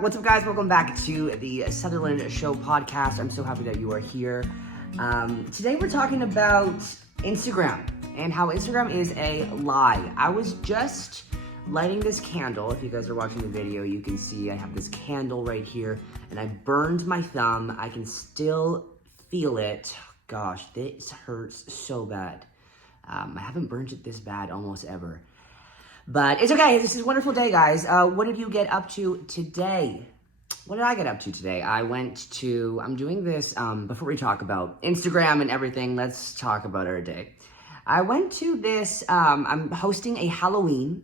What's up, guys? Welcome back to the Sutherland Show podcast. I'm so happy that you are here. Today we're talking about Instagram and how Instagram is a lie. I was just lighting this candle. If you guys are watching the video, you can see I have this candle right here, and I burned my thumb. I can still feel it. Gosh, this hurts so bad. I haven't burned it this bad almost ever. But it's okay. This is a wonderful day, guys. What did you get up to today? What did I get up to today? I'm doing this, before we talk about Instagram and everything, let's talk about our day. I went to this, I'm hosting a Halloween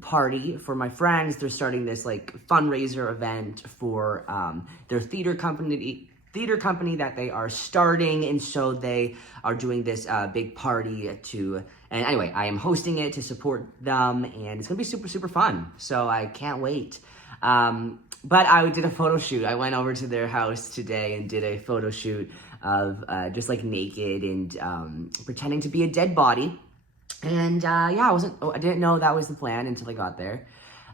party for my friends. They're starting this fundraiser event for their theater company that they are starting, and so they are doing this big party and anyway, I am hosting it to support them, and it's gonna be super, super fun, so I can't wait. But I did a photo shoot. I went over to their house today and did a photo shoot of just naked and pretending to be a dead body, and I didn't know that was the plan until I got there,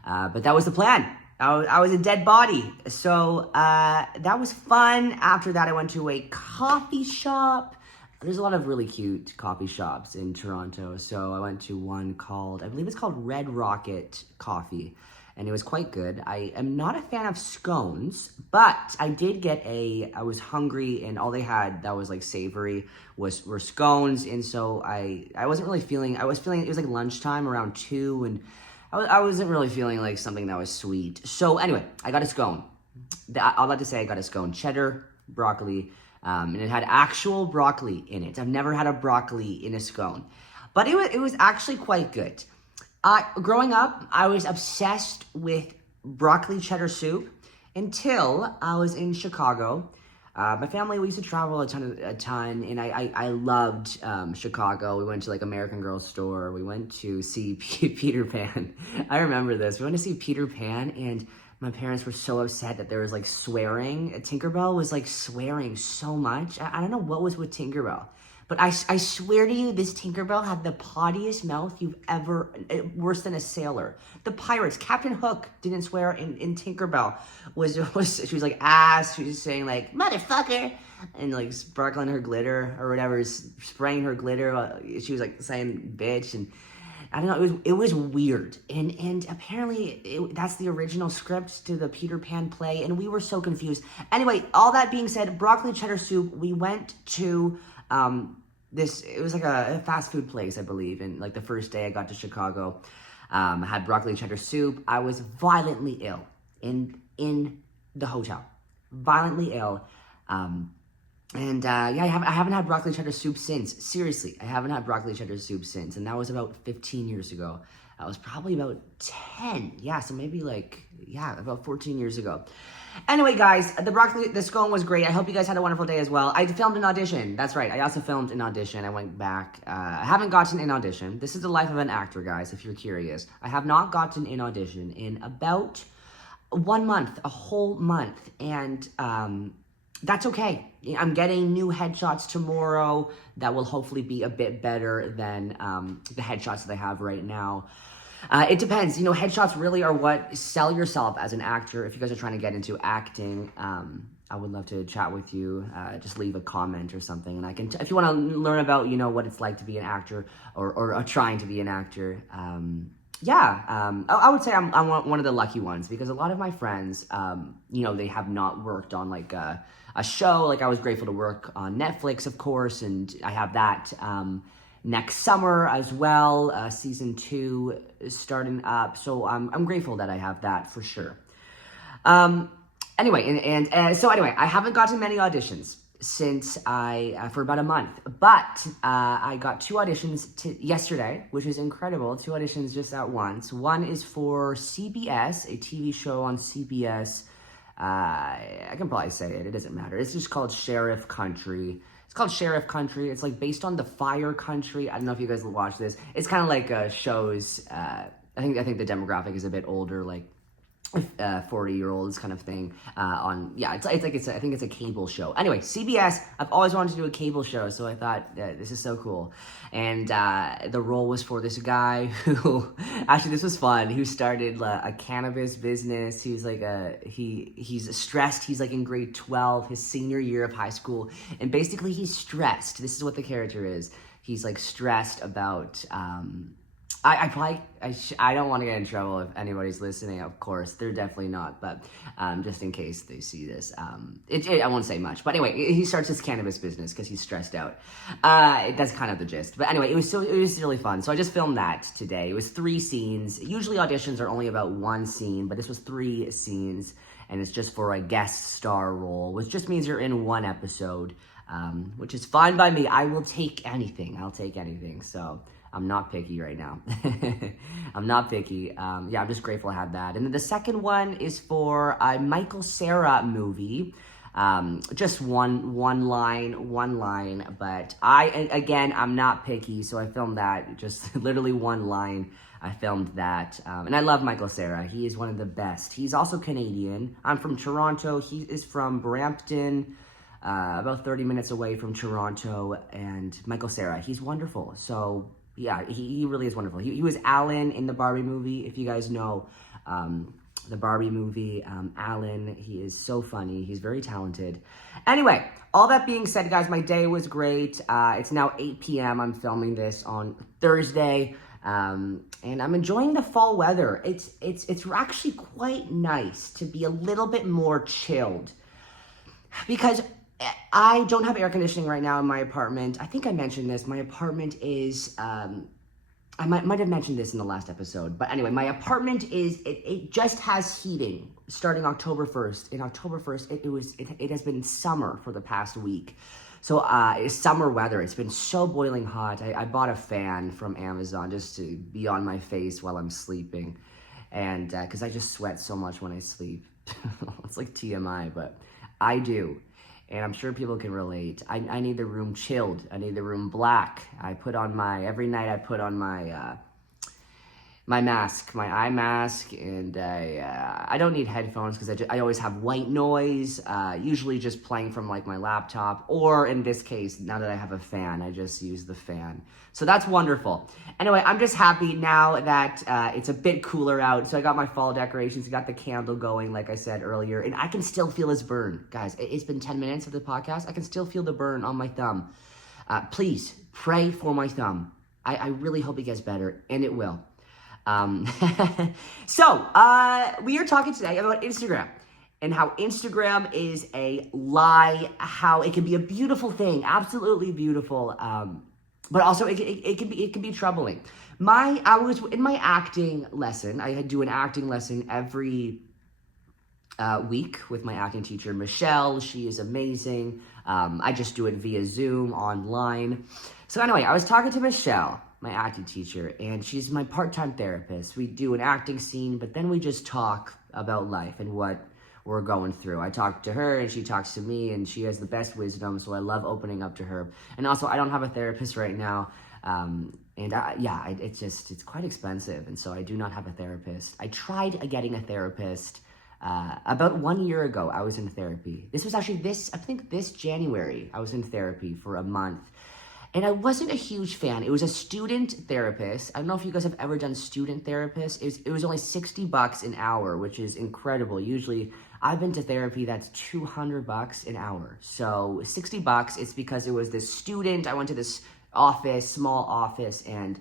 but that was the plan. I was a dead body. So that was fun. After that, I went to a coffee shop. There's a lot of really cute coffee shops in Toronto. So I went to one I believe it's called Red Rocket Coffee. And it was quite good. I am not a fan of scones, but I did get I was hungry, and all they had that was savory were scones. And so I wasn't really feeling, it was lunchtime around 2, and I wasn't really feeling something that was sweet. So anyway, I got a scone. I'll like to say I got a scone. Cheddar, broccoli, and it had actual broccoli in it. I've never had a broccoli in a scone. But it was actually quite good. Growing up, I was obsessed with broccoli cheddar soup until I was in Chicago. My family, we used to travel a ton, and I loved Chicago. We went to American Girl store. We went to see Peter Pan. I remember this. We went to see Peter Pan, and my parents were so upset that there was swearing. Tinkerbell was swearing so much. I don't know what was with Tinkerbell. But I swear to you, this Tinkerbell had the pottiest mouth you've ever, worse than a sailor. The pirates, Captain Hook didn't swear, in Tinkerbell she was ass, she was saying motherfucker, and sparkling her glitter or whatever, spraying her glitter. She was saying bitch, and I don't know, it was weird. And apparently that's the original script to the Peter Pan play, and we were so confused. Anyway, all that being said, broccoli cheddar soup, we went to, it was a fast food place, I believe, and the first day I got to Chicago, I had broccoli cheddar soup. I was violently ill in the hotel, violently ill, and I haven't had broccoli cheddar soup since. Seriously, I haven't had broccoli cheddar soup since, and that was about 15 years ago. I was probably about 10, so maybe about 14 years ago. Anyway, guys, the scone was great. I hope you guys had a wonderful day as well. I filmed an audition. That's right. I also filmed an audition. I went back. I haven't gotten an audition. This is the life of an actor, guys, if you're curious. I have not gotten an audition in about 1 month, a whole month. And that's okay. I'm getting new headshots tomorrow that will hopefully be a bit better than the headshots that I have right now. It depends. Headshots really are what sell yourself as an actor. If you guys are trying to get into acting, I would love to chat with you. Just leave a comment or something, and I can. If you want to learn about, what it's like to be an actor or trying to be an actor, I would say I'm one of the lucky ones, because a lot of my friends, they have not worked on a show. I was grateful to work on Netflix, of course, and I have that. Next summer as well, season 2 is starting up, so I'm grateful that I have that for sure. Anyway, I haven't gotten many auditions since for about a month, but I got 2 auditions yesterday, which is incredible. 2 auditions just at once. One is for CBS, a TV show on CBS. I can probably say it doesn't matter. It's just called Sheriff Country. It's called Sheriff Country. It's based on the Fire Country. I don't know if you guys will watch this. It's kind of shows. I think the demographic is a bit older, 40-year-olds kind of thing I think it's a cable show. Anyway, CBS, I've always wanted to do a cable show, so I thought this is so cool. And the role was for this guy who actually, this was fun, who started a cannabis business. He's like he's stressed. He's like in grade 12, his senior year of high school, and basically he's stressed. This is what the character is. He's like stressed about I don't want to get in trouble if anybody's listening. Of course, they're definitely not, but just in case they see this, I won't say much. But anyway, he starts his cannabis business because he's stressed out. That's kind of the gist. But anyway, it was really fun. So I just filmed that today. It was 3 scenes. Usually auditions are only about 1 scene, but this was 3 scenes, and it's just for a guest star role, which just means you're in 1 episode, which is fine by me. I will take anything. I'll take anything. So I'm not picky right now. I'm not picky. Yeah, I'm just grateful I had that. And then the second one is for a Michael Cera movie. Just one line. But I'm not picky, so I filmed that. Just literally 1 line. I filmed that. And I love Michael Cera. He is one of the best. He's also Canadian. I'm from Toronto. He is from Brampton, about 30 minutes away from Toronto. And Michael Cera, he's wonderful. So yeah, he really is wonderful. He was Alan in the Barbie movie. If you guys know the Barbie movie, Alan, he is so funny. He's very talented. Anyway, all that being said, guys, my day was great. It's now 8 p.m. I'm filming this on Thursday, and I'm enjoying the fall weather. It's actually quite nice to be a little bit more chilled, because I don't have air conditioning right now in my apartment. I think I mentioned this. My apartment is, I might have mentioned this in the last episode. But anyway, my apartment is, it just has heating starting October 1st. In October 1st, it has been summer for the past week. So it's summer weather. It's been so boiling hot. I bought a fan from Amazon just to be on my face while I'm sleeping. And because I just sweat so much when I sleep. It's like TMI, but I do. And I'm sure people can relate. I need the room chilled. I need the room black. Every night I put on my my mask, my eye mask, and I don't need headphones because I always have white noise, usually just playing from like my laptop, or in this case, now that I have a fan, I just use the fan. So that's wonderful. Anyway, I'm just happy now that it's a bit cooler out, so I got my fall decorations, got the candle going, like I said earlier, and I can still feel this burn. Guys, it's been 10 minutes of the podcast. I can still feel the burn on my thumb. Please, pray for my thumb. I really hope it gets better, and it will. So, we are talking today about Instagram and how Instagram is a lie, how it can be a beautiful thing, absolutely beautiful, but also it can be troubling. I was in my acting lesson. I do an acting lesson every week with my acting teacher, Michelle. She is amazing. I just do it via Zoom online. So anyway, I was talking to Michelle, my acting teacher, and she's my part-time therapist. We do an acting scene, but then we just talk about life and what we're going through. I talk to her and she talks to me, and she has the best wisdom, so I love opening up to her. And also, I don't have a therapist right now, it's quite expensive, and so I do not have a therapist. I tried getting a therapist about 1 year ago. I was in therapy. This was actually this January, I was in therapy for a month. And I wasn't a huge fan. It was a student therapist. I don't know if you guys have ever done student therapist. It was only $60 an hour, which is incredible. Usually, I've been to therapy that's $200 an hour. So $60, it's because it was this student. I went to this small office, and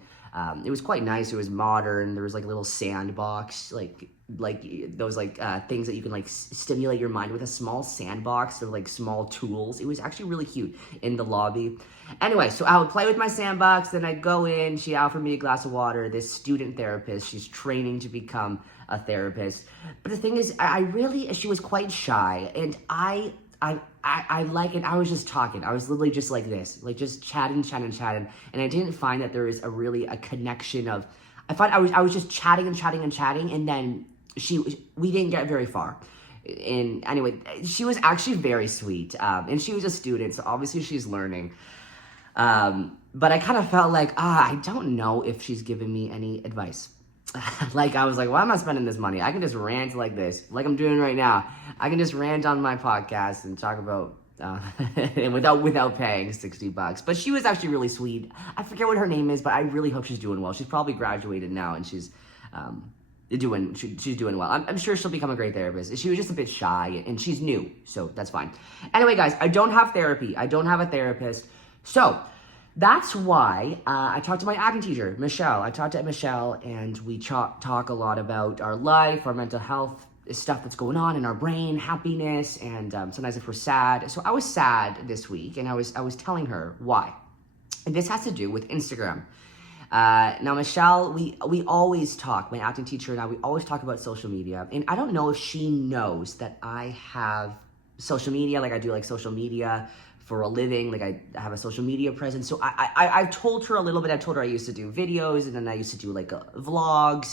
it was quite nice. It was modern. There was like a little sandbox, like those things that you can like stimulate your mind with, a small sandbox of like small tools. It was actually really cute in the lobby. Anyway, so I would play with my sandbox, then I'd go in, she offered me a glass of water, this student therapist, she's training to become a therapist. But the thing is, she was quite shy, and I like it. I was just talking. I was literally just like this, like just chatting. And I didn't find that there is a connection of, I was just chatting, and then we didn't get very far. And anyway, she was actually very sweet. And she was a student, so obviously she's learning. But I kind of felt like, I don't know if she's giving me any advice. like, I was like, why am I spending this money? I can just rant like this, like I'm doing right now. I can just rant on my podcast and talk about, without paying $60. But she was actually really sweet. I forget what her name is, but I really hope she's doing well. She's probably graduated now, and she's doing well. I'm sure she'll become a great therapist. She was just a bit shy, and she's new, so that's fine. Anyway, guys, I don't have therapy. I don't have a therapist. So that's why I talked to my acting teacher, Michelle. I talked to Michelle, and we talk a lot about our life, our mental health, stuff that's going on in our brain, happiness, and sometimes if we're sad. So I was sad this week, and I was telling her why. And this has to do with Instagram. Now, Michelle, we always talk, my acting teacher and I, we always talk about social media. And I don't know if she knows that I have social media, like I do like social media for a living, like I have a social media presence. So I've told her a little bit. I told her I used to do videos, and then I used to do like vlogs,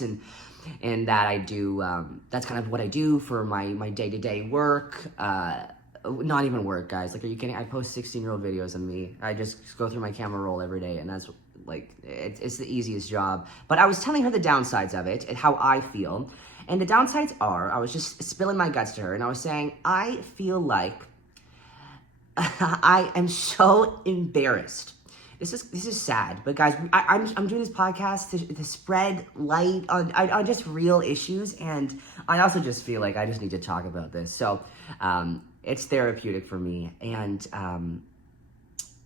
and that I do, that's kind of what I do for my day-to-day work. Not even work, guys. Like, are you kidding? I post 16-year-old videos of me. I just go through my camera roll every day, and that's like, it's the easiest job. But I was telling her the downsides of it and how I feel. And the downsides are, I was just spilling my guts to her, and I was saying, I feel like I am so embarrassed. This is sad, but guys, I'm doing this podcast to spread light on just real issues, and I also just feel like I just need to talk about this. So it's therapeutic for me, and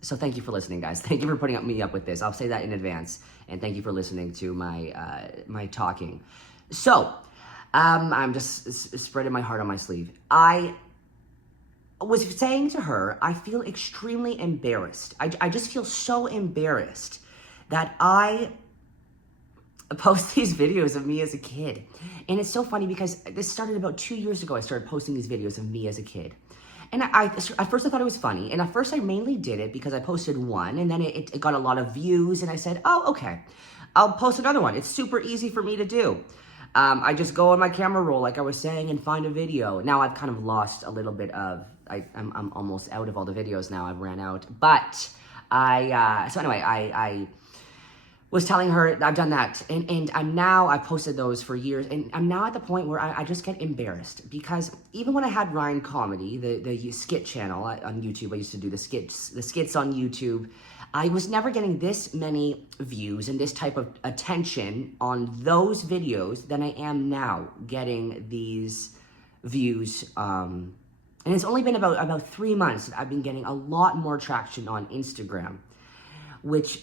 so thank you for listening, guys. Thank you for putting me up with this. I'll say that in advance, and thank you for listening to my talking. So I'm just spreading my heart on my sleeve. I was saying to her, I feel extremely embarrassed. I just feel so embarrassed that I post these videos of me as a kid. And it's so funny because this started about 2 years ago. I started posting these videos of me as a kid. And at first I thought it was funny. And at first I mainly did it because I posted one, and then it got a lot of views, and I said, oh, okay, I'll post another one. It's super easy for me to do. I just go on my camera roll, like I was saying, and find a video. Now I've kind of lost a little bit of, I'm almost out of all the videos now. I've ran out. But so anyway, I was telling her I've done that. And I've posted those for years. And I'm now at the point where I just get embarrassed. Because even when I had Ryan Comedy, the skit channel on YouTube, I used to do the skits on YouTube. I was never getting this many views and this type of attention on those videos than I am now getting these views. And it's only been about 3 months that I've been getting a lot more traction on Instagram, which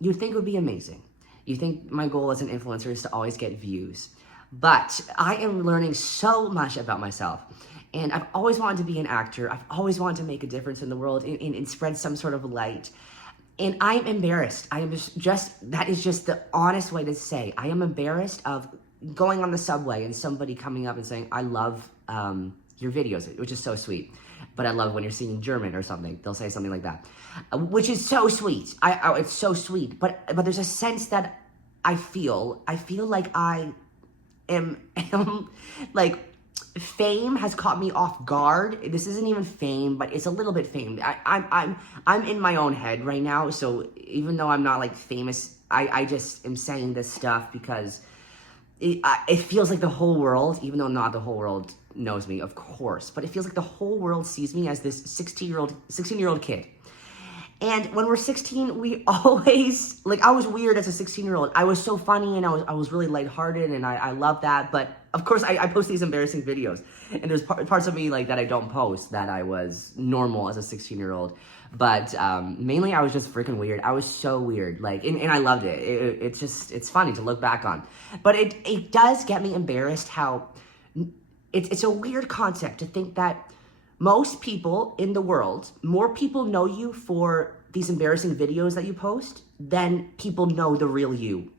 you'd think would be amazing. You think my goal as an influencer is to always get views. But I am learning so much about myself. And I've always wanted to be an actor. I've always wanted to make a difference in the world and spread some sort of light. And I'm embarrassed. I am that is just the honest way to say. I am embarrassed of going on the subway and somebody coming up and saying, I love your videos, which is so sweet. But I love when you're singing German or something. They'll say something like that, which is so sweet. It's so sweet. But there's a sense that I feel like I am like, fame has caught me off guard. This isn't even fame, but it's a little bit fame. I'm in my own head right now. So even though I'm not like famous, I just am saying this stuff because it feels like the whole world, even though not the whole world knows me, of course, but it feels like the whole world sees me as this 16-year-old kid. And when we're 16, we always, like, I was weird as a 16-year-old. I was so funny, and I was really lighthearted, and I love that. But of course, I post these embarrassing videos, and there's parts of me like that I don't post that I was normal as a 16-year-old. But mainly, I was just freaking weird. I was so weird, like, and I loved it. It's funny to look back on. But it does get me embarrassed how it's a weird concept to think that most people in the world, more people know you for these embarrassing videos that you post than people know the real you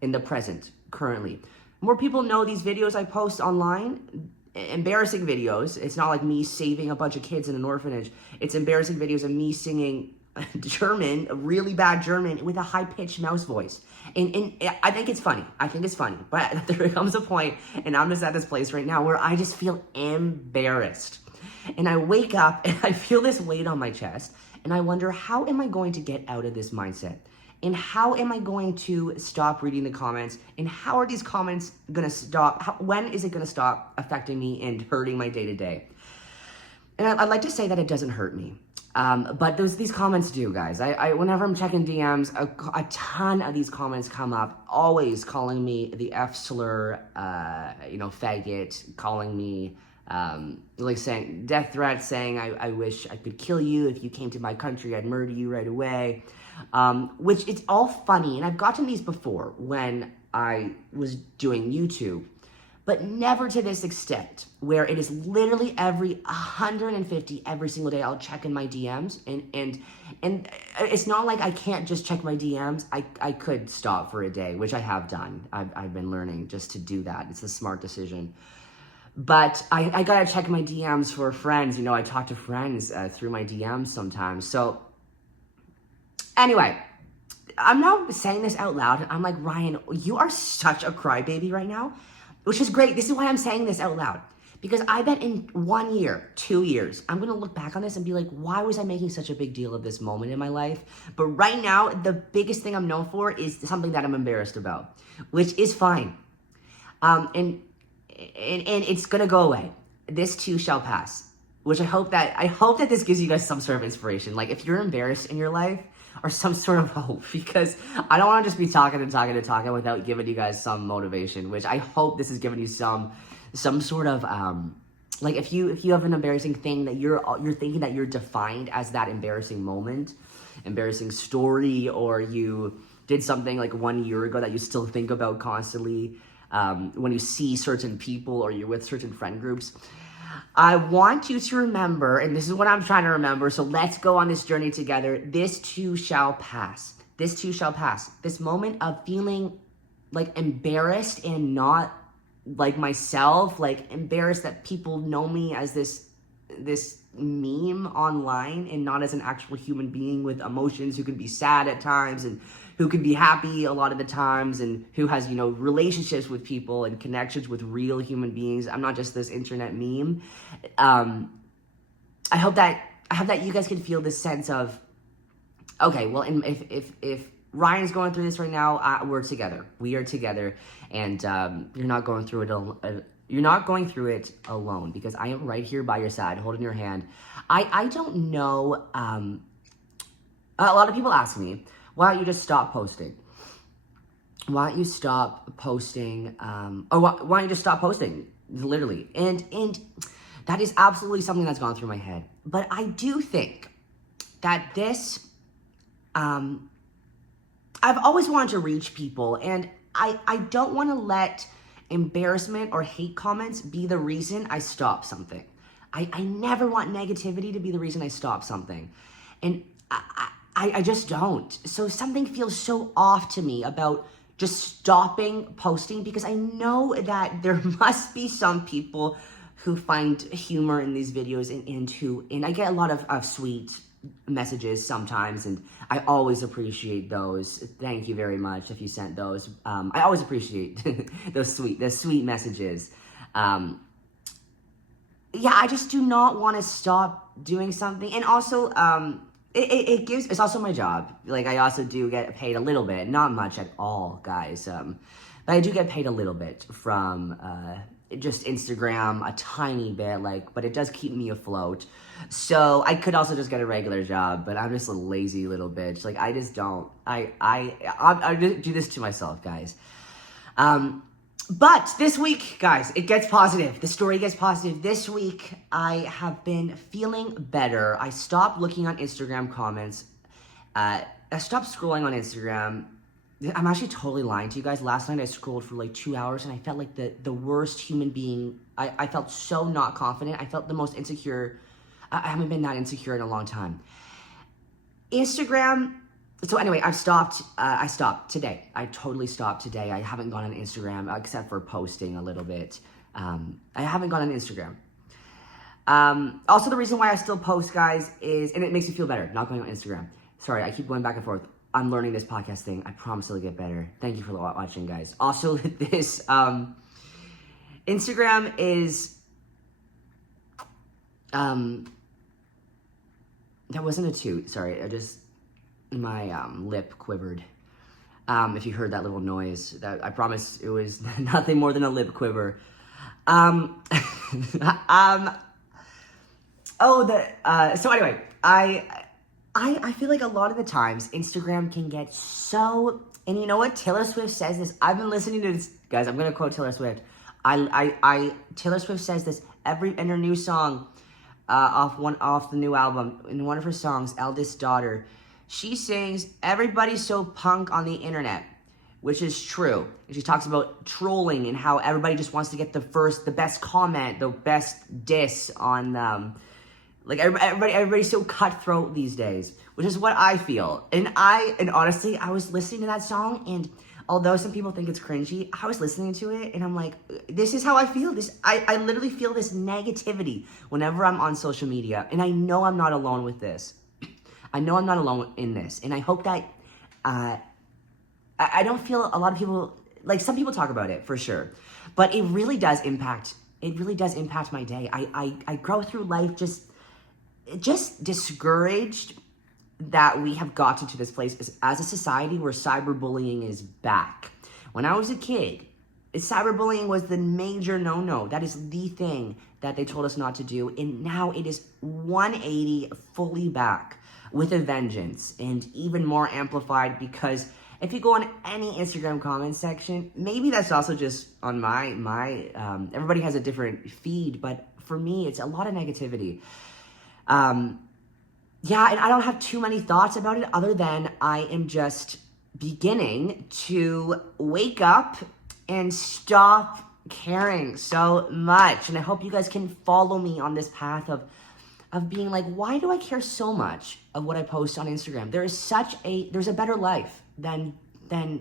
in the present, currently. More people know these videos I post online, embarrassing videos. It's not like me saving a bunch of kids in an orphanage. It's embarrassing videos of me singing German, really bad German, with a high-pitched mouse voice. And I think it's funny. But there comes a point, and I'm just at this place right now, where I just feel embarrassed. And I wake up and I feel this weight on my chest, and I wonder, how am I going to get out of this mindset? And how am I going to stop reading the comments? And how are these comments gonna stop? When is it gonna stop affecting me and hurting my day-to-day? And I'd like to say that it doesn't hurt me. But these comments do, guys. Whenever I'm checking DMs, a ton of these comments come up, always calling me the F slur, faggot, calling me, saying death threats, saying I wish I could kill you. If you came to my country, I'd murder you right away. Which it's all funny. And I've gotten these before when I was doing YouTube. But never to this extent, where it is literally every 150 every single day I'll check in my DMs, and it's not like I can't just check my DMs. I could stop for a day, which I have done. I've been learning just to do that. It's a smart decision. But I gotta check my DMs for friends. I talk to friends through my DMs sometimes. So anyway, I'm now saying this out loud. I'm like, Ryan, you are such a crybaby right now. Which is great. This is why I'm saying this out loud. Because I bet in 1 year, 2 years, I'm going to look back on this and be like, why was I making such a big deal of this moment in my life? But right now, the biggest thing I'm known for is something that I'm embarrassed about, which is fine. And it's going to go away. This too shall pass. Which I hope that this gives you guys some sort of inspiration. Like, if you're embarrassed in your life, or some sort of hope, because I don't want to just be talking without giving you guys some motivation, which I hope this is giving you some sort of, if you have an embarrassing thing that you're thinking that you're defined as that embarrassing moment, embarrassing story, or you did something like 1 year ago that you still think about constantly, when you see certain people or you're with certain friend groups, I want you to remember, and this is what I'm trying to remember, so let's go on this journey together. This too shall pass. This too shall pass. This moment of feeling like embarrassed and not like myself, like embarrassed that people know me as this meme online and not as an actual human being with emotions who can be sad at times and who can be happy a lot of the times and who has, relationships with people and connections with real human beings. I'm not just this internet meme. I hope that you guys can feel this sense of, okay, well, if Ryan's going through this right now, we're together. We are together, and you're not going through it. You're not going through it alone, because I am right here by your side, holding your hand. I don't know. A lot of people ask me, why don't you just stop posting? Why don't you stop posting? Or why don't you just stop posting? Literally. And that is absolutely something that's gone through my head. But I do think that this, I've always wanted to reach people, and I don't want to let embarrassment or hate comments be the reason I stop something. I never want negativity to be the reason I stop something. And I just don't. So something feels so off to me about just stopping posting, because I know that there must be some people who find humor in these videos and I get a lot of sweet messages sometimes, and I always appreciate those. Thank you very much if you sent those. I always appreciate those sweet messages. I just do not want to stop doing something. And also, it's also my job. Like, I also do get paid a little bit, not much at all, guys. But I do get paid a little bit from, just Instagram, a tiny bit, but it does keep me afloat. So I could also just get a regular job, but I'm just a lazy little bitch. I just don't, I just do this to myself, guys. But this week, guys, it gets positive. The story gets positive. This week, I have been feeling better. I stopped looking on Instagram comments. I stopped scrolling on Instagram. I'm actually totally lying to you guys. Last night, I scrolled for 2 hours, and I felt like the worst human being. I felt so not confident. I felt the most insecure. I haven't been that insecure in a long time. Instagram. So anyway, I stopped today. I totally stopped today. I haven't gone on Instagram except for posting a little bit. I haven't gone on Instagram. Also, the reason why I still post, guys, is, and it makes me feel better, not going on Instagram. Sorry, I keep going back and forth. I'm learning this podcast thing. I promise it'll get better. Thank you for watching, guys. Also, this Instagram is, that wasn't a toot. Sorry, my lip quivered. If you heard that little noise, that I promise it was nothing more than a lip quiver. So anyway, I feel like a lot of the times Instagram can get so, and you know what? Taylor Swift says this. I've been listening to this, guys. I'm gonna quote Taylor Swift. Taylor Swift says this in her new song, off the new album, in one of her songs, Eldest Daughter. She sings, "Everybody's so punk on the internet," which is true. And she talks about trolling and how everybody just wants to get the best comment, the best diss on them. Like everybody's so cutthroat these days, which is what I feel. And honestly, I was listening to that song, and although some people think it's cringy, I was listening to it, and I'm like, this is how I feel. I literally feel this negativity whenever I'm on social media, and I know I'm not alone with this. I know I'm not alone in this, and I hope that I don't feel a lot of people, like some people talk about it for sure, but it really does impact my day. I go through life just discouraged that we have gotten to this place as a society where cyberbullying is back. When I was a kid, cyberbullying was the major no-no. That is the thing that they told us not to do, and now it is 180 fully back with a vengeance, and even more amplified because if you go on any Instagram comment section, maybe that's also just on my everybody has a different feed, but for me, it's a lot of negativity. Yeah, and I don't have too many thoughts about it other than I am just beginning to wake up and stop caring so much. And I hope you guys can follow me on this path of being like, why do I care so much of what I post on Instagram? There's a better life than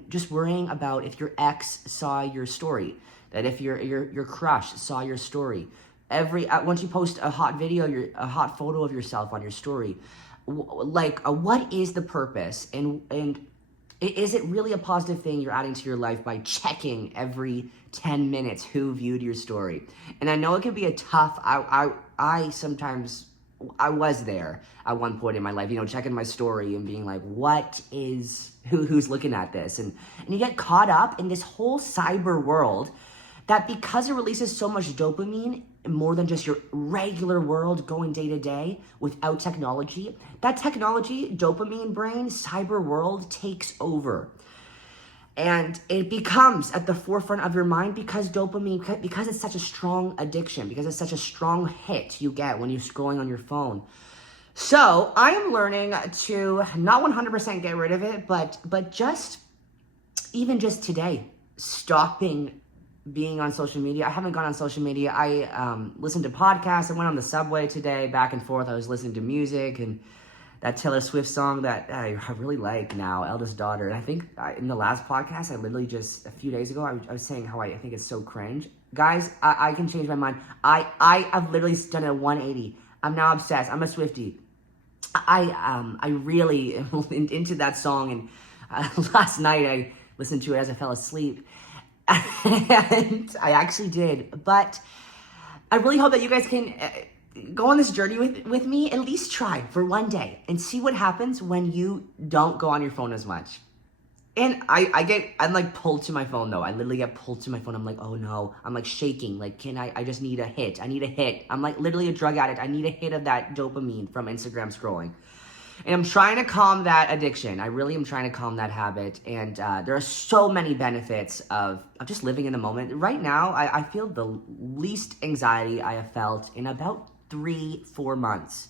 just worrying about if your ex saw your story, that if your crush saw your story. Once you post a hot video, a hot photo of yourself on your story, what is the purpose? And is it really a positive thing you're adding to your life by checking every 10 minutes who viewed your story? And I know it can be a tough, I sometimes, I was there at one point in my life, checking my story and being like, who's looking at this? And you get caught up in this whole cyber world that because it releases so much dopamine, more than just your regular world going day to day without technology, that technology, dopamine brain, cyber world takes over. And it becomes at the forefront of your mind because dopamine, because it's such a strong addiction, because it's such a strong hit you get when you're scrolling on your phone. So I am learning to not 100% get rid of it, but just today, stopping being on social media. I haven't gone on social media. I listened to podcasts. I went on the subway today, back and forth. I was listening to music and that Taylor Swift song that I really like now, Eldest Daughter. And I think in the last podcast, I literally just a few days ago, I was saying how I think it's so cringe. Guys, I can change my mind. I have literally done a 180. I'm now obsessed. I'm a Swiftie. I really am into that song. And last night I listened to it as I fell asleep. And I actually did, but I really hope that you guys can go on this journey with me, at least try for one day and see what happens when you don't go on your phone as much. And I'm like pulled to my phone though. I literally get pulled to my phone. I'm like, oh no, I'm like shaking. Like, I just need a hit. I need a hit. I'm like literally a drug addict. I need a hit of that dopamine from Instagram scrolling. And I'm trying to calm that addiction. I really am trying to calm that habit. And there are so many benefits of just living in the moment. Right now, I feel the least anxiety I have felt in about 3-4 months.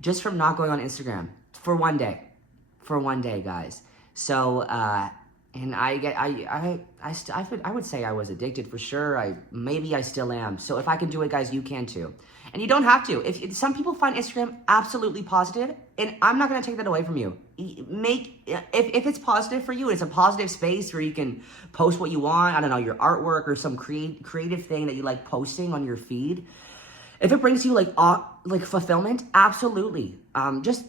Just from not going on Instagram for one day. For one day, guys. So, and I would say I was addicted for sure. Maybe I still am. So if I can do it, guys, you can too. And you don't have to. If some people find Instagram absolutely positive, and I'm not going to take that away from you. If it's positive for you, it's a positive space where you can post what you want. I don't know, your artwork or some creative thing that you like posting on your feed. If it brings you like fulfillment, absolutely. Just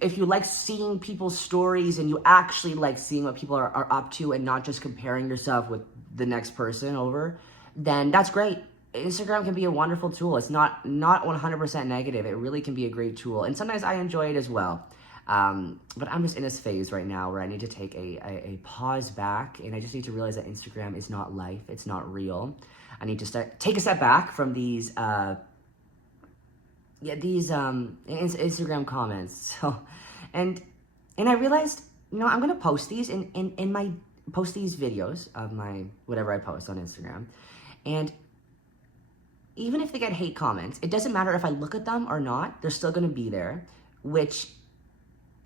if you like seeing people's stories and you actually like seeing what people are up to and not just comparing yourself with the next person over, then that's great. Instagram can be a wonderful tool. It's not 100% negative. It really can be a great tool. And sometimes I enjoy it as well. But I'm just in this phase right now where I need to take a pause back, and I just need to realize that Instagram is not life. It's not real. I need to take a step back from these Instagram comments. So, and I realized, I'm gonna post these post these videos of my whatever I post on Instagram, and even if they get hate comments, it doesn't matter if I look at them or not. They're still gonna be there.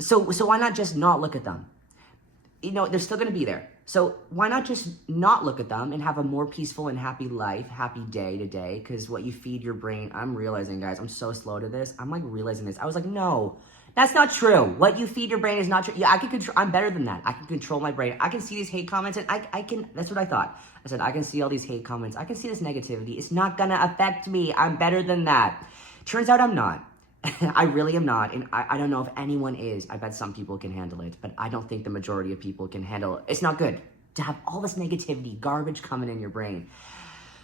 So why not just not look at them? They're still gonna be there. So why not just not look at them and have a more peaceful and happy life, happy day to day? Because what you feed your brain, I'm realizing, guys, I'm so slow to this. I'm like realizing this. I was like, no, that's not true. What you feed your brain is not true. Yeah, I can control. I'm better than that. I can control my brain. I can see these hate comments, and I can. That's what I thought. I said, I can see all these hate comments. I can see this negativity. It's not gonna affect me. I'm better than that. Turns out I'm not. I really am not, and I don't know if anyone is. I bet some people can handle it, but I don't think the majority of people can handle it. It's not good to have all this negativity, garbage coming in your brain.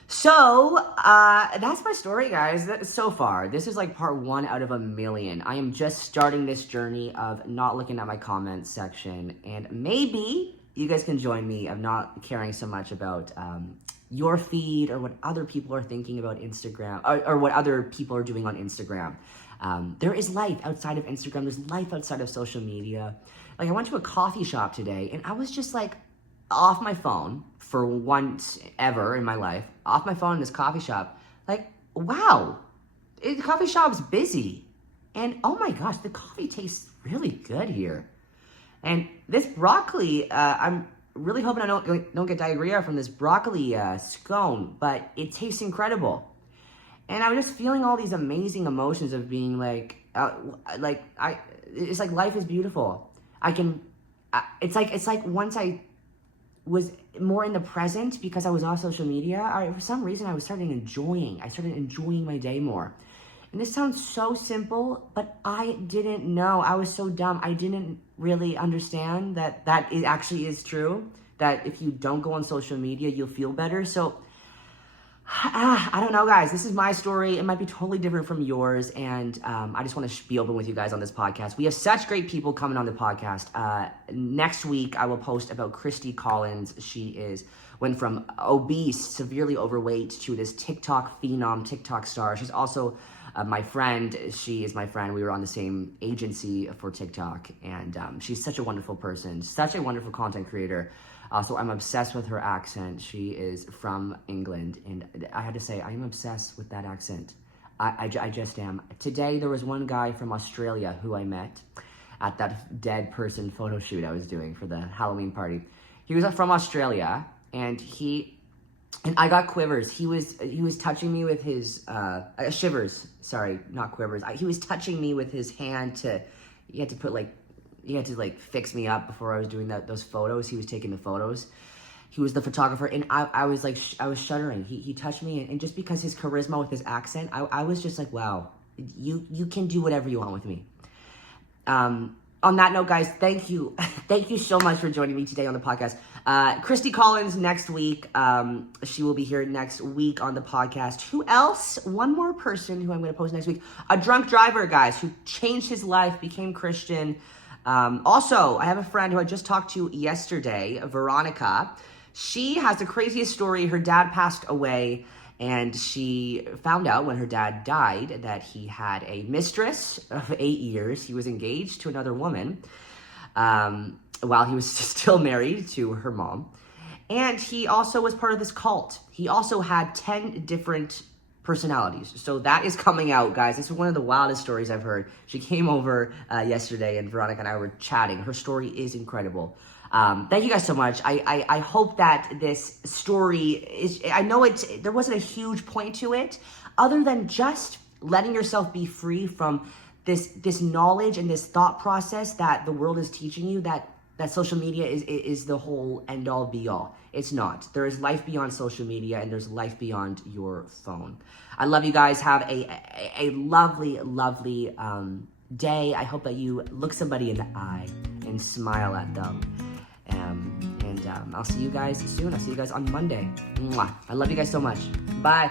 So, that's my story, guys. So far, this is like part 1 out of a million. I am just starting this journey of not looking at my comments section, and maybe you guys can join me of not caring so much about your feed or what other people are thinking about Instagram, or what other people are doing on Instagram. There is life outside of Instagram. There's life outside of social media. Like, I went to a coffee shop today, and I was just like off my phone for once ever in my life, off my phone in this coffee shop. Like, wow, the coffee shop's busy. And oh my gosh, the coffee tastes really good here. And this broccoli, I'm really hoping I don't get diarrhea from this broccoli scone, but it tastes incredible. And I was just feeling all these amazing emotions of being like it's like life is beautiful. It's like once I was more in the present because I was off social media, for some reason I started enjoying my day more. And this sounds so simple, but I didn't know. I was so dumb. I didn't really understand that it actually is true, that if you don't go on social media, you'll feel better. So, I don't know, guys. This is my story. It might be totally different from yours, and I just want to be open with you guys on this podcast. We have such great people coming on the podcast. Next week, I will post about Christy Collins. She went from obese, severely overweight, to this TikTok phenom, TikTok star. She's also my friend. She is my friend. We were on the same agency for TikTok, and she's such a wonderful person, such a wonderful content creator. So I'm obsessed with her accent. She is from England, and I had to say, I am obsessed with that accent. I just am. Today, there was one guy from Australia who I met at that dead person photo shoot I was doing for the Halloween party. He was from Australia, and I got quivers. He was touching me with his, shivers, sorry, not quivers. He was touching me with his hand he had to fix me up before I was doing those photos. He was taking the photos. He was the photographer, and I was like, I was shuddering. He touched me, and just because his charisma with his accent, I was just like, wow, you can do whatever you want with me. On that note, guys, thank you. Thank you so much for joining me today on the podcast. Christy Collins next week. She will be here next week on the podcast. Who else? One more person who I'm going to post next week. A drunk driver, guys, who changed his life, became Christian. Also, I have a friend who I just talked to yesterday, Veronica. She has the craziest story. Her dad passed away, and she found out when her dad died that he had a mistress of 8 years. He was engaged to another woman while he was still married to her mom. And he also was part of this cult. He also had 10 different personalities. So that is coming out, guys. This is one of the wildest stories I've heard. She came over yesterday, and Veronica and I were chatting. Her story is incredible. Thank you guys so much. I hope that this story is, I know there wasn't a huge point to it, other than just letting yourself be free from this knowledge and this thought process that the world is teaching you, that social media is the whole end all be all. It's not. There is life beyond social media, and there's life beyond your phone. I love you guys. Have a lovely, lovely day. I hope that you look somebody in the eye and smile at them. And I'll see you guys soon. I'll see you guys on Monday. Mwah. I love you guys so much. Bye.